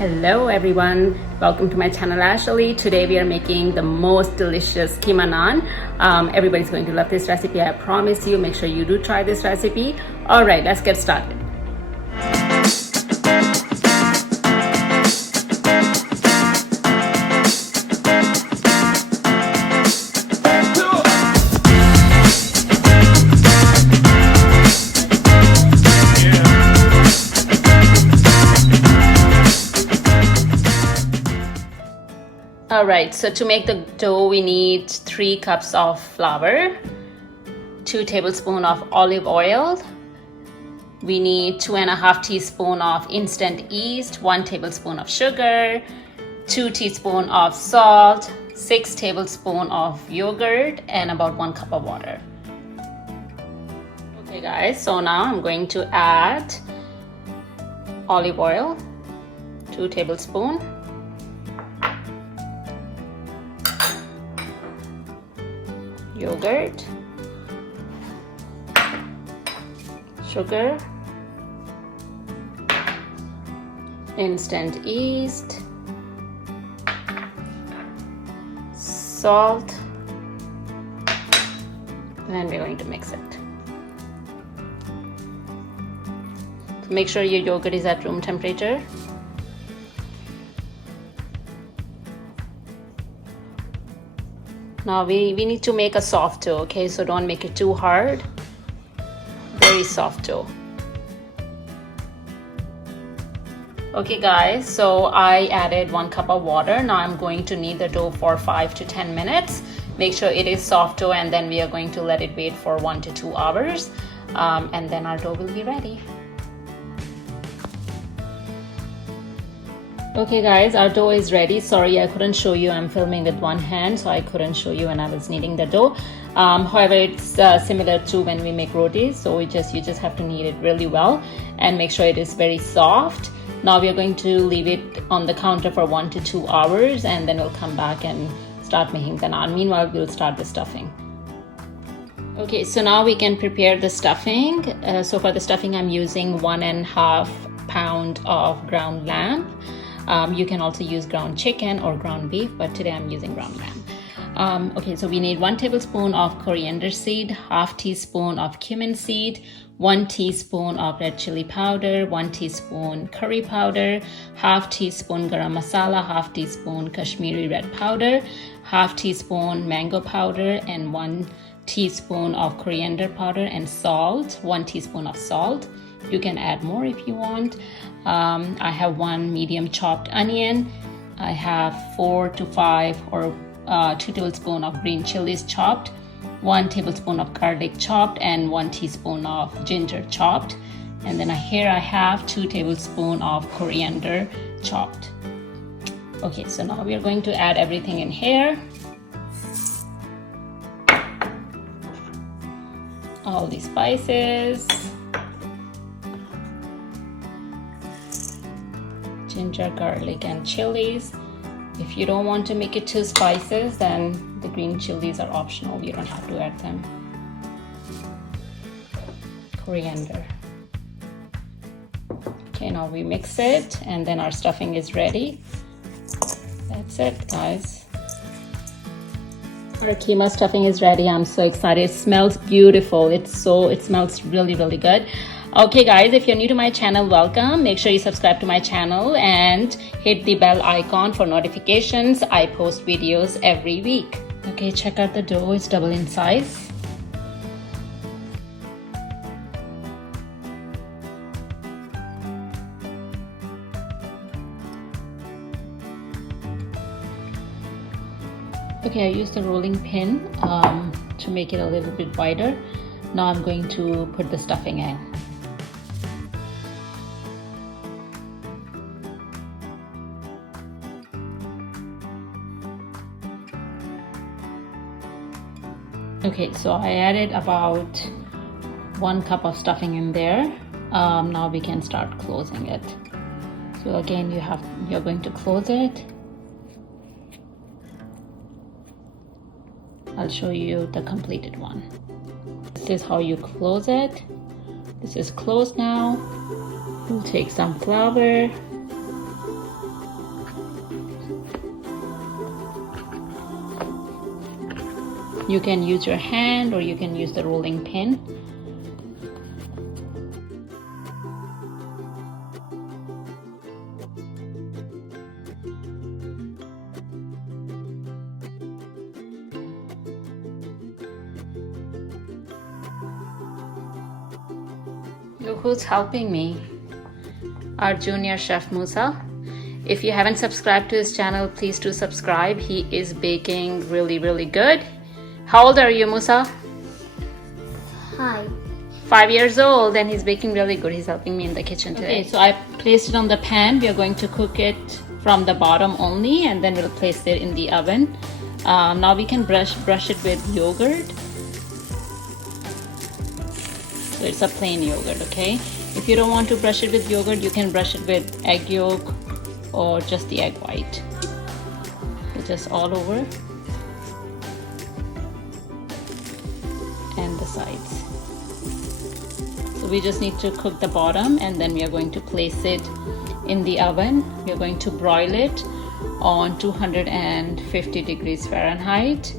Hello everyone, welcome to my channel Ashley. Today we are making the most delicious keema naan. Everybody's going to love this recipe, I promise you. Make sure you do try this recipe. All right, let's get started. Alright, so to make the dough we need 3 cups of flour, 2 tablespoons of olive oil, we need 2.5 teaspoons of instant yeast, 1 tablespoon of sugar, 2 teaspoons of salt, 6 tablespoons of yogurt, and about 1 cup of water. Okay guys, so now I'm going to add olive oil, 2 tablespoons, yogurt, sugar, instant yeast, salt, and we're going to mix it. So make sure your yogurt is at room temperature. Now we need to make a soft dough, okay? So don't make it too hard. Very soft dough. Okay guys, so I added 1 cup of water. Now I'm going to knead the dough for 5 to 10 minutes. Make sure it is soft dough, and then we are going to let it wait for 1 to 2 hours. And then our dough will be ready. Okay guys, our dough is ready. Sorry I couldn't show you, I'm filming with one hand, so I couldn't show you when I was kneading the dough. However, it's similar to when we make rotis, so you just have to knead it really well and make sure it is very soft. Now we are going to leave it on the counter for 1 to 2 hours, and then we'll come back and start making the naan. Meanwhile, we'll start the stuffing. Okay, so now we can prepare the stuffing. So for the stuffing, I'm using 1.5 pounds of ground lamb. You can also use ground chicken or ground beef, but today I'm using ground lamb. Okay, so we need 1 tablespoon of coriander seed, half teaspoon of cumin seed, 1 teaspoon of red chili powder, 1 teaspoon curry powder, half teaspoon garam masala, half teaspoon Kashmiri red powder, half teaspoon mango powder, and 1 teaspoon of coriander powder, and salt, 1 teaspoon of salt. You can add more if you want. I have 1 medium chopped onion. I have 4 to 5 or 2 tablespoons of green chillies chopped, 1 tablespoon of garlic chopped, and 1 teaspoon of ginger chopped. And then here I have 2 tablespoons of coriander chopped. Okay, so now we are going to add everything in here. All the spices. Ginger, garlic, and chilies. If you don't want to make it too spicy, then the green chilies are optional. You don't have to add them. Coriander. Okay, now we mix it, and then our stuffing is ready. That's it, guys. Our keema stuffing is ready. I'm so excited. It smells beautiful. It smells really, really good. Okay guys, if you're new to my channel, welcome. Make sure you subscribe to my channel and hit the bell icon for notifications. I post videos every week. Okay, check out the dough. It's double in size. Okay, I used the rolling pin to make it a little bit wider. Now I'm going to put the stuffing in. Okay, so I added about 1 cup of stuffing in there. Now we can start closing it. So again, you're going to close it. I'll show you the completed one. This is how you close it. This is closed now. We'll take some flour, You can use your hand or you can use the rolling pin. Look who's helping me, our junior chef Musa. If you haven't subscribed to his channel, please do subscribe. He is baking really good. How old are you, Musa? 5. 5 years old, and he's baking really good. He's helping me in the kitchen today. Okay, so I placed it on the pan. We are going to cook it from the bottom only, and then we'll place it in the oven. Now we can brush it with yogurt. So it's a plain yogurt, okay? If you don't want to brush it with yogurt, you can brush it with egg yolk or just the egg white. So just all over and the sides. So we just need to cook the bottom, and then we are going to place it in the oven. We are going to broil it on 250 degrees Fahrenheit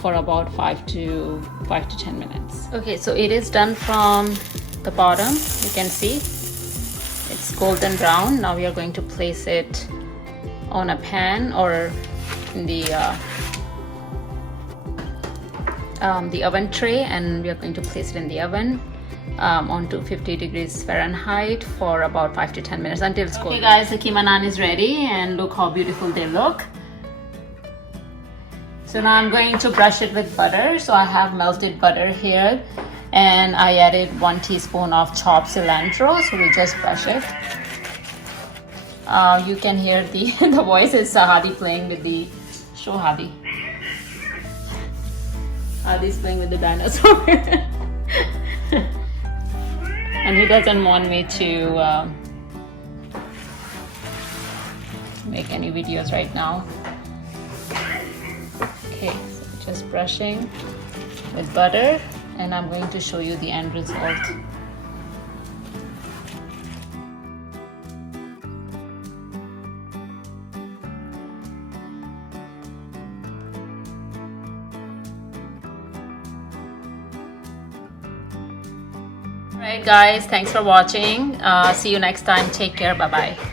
for about 5 to 10 minutes. Okay, so it is done from the bottom. You can see it's golden brown. Now we are going to place it on a pan or in the oven tray, and we are going to place it in the oven on 250 degrees Fahrenheit for about 5 to 10 minutes until it's golden. Okay guys, the Keema Naan is ready, and look how beautiful they look. So now I'm going to brush it with butter. So I have melted butter here, and I added 1 teaspoon of chopped cilantro. So we just brush it. You can hear the voice is Hadi playing with the show Hadi. Hadi's playing with the dinosaur. And he doesn't want me to make any videos right now. Okay, so just brushing with butter, and I'm going to show you the end result. Alright guys, thanks for watching. See you next time. Take care. Bye bye.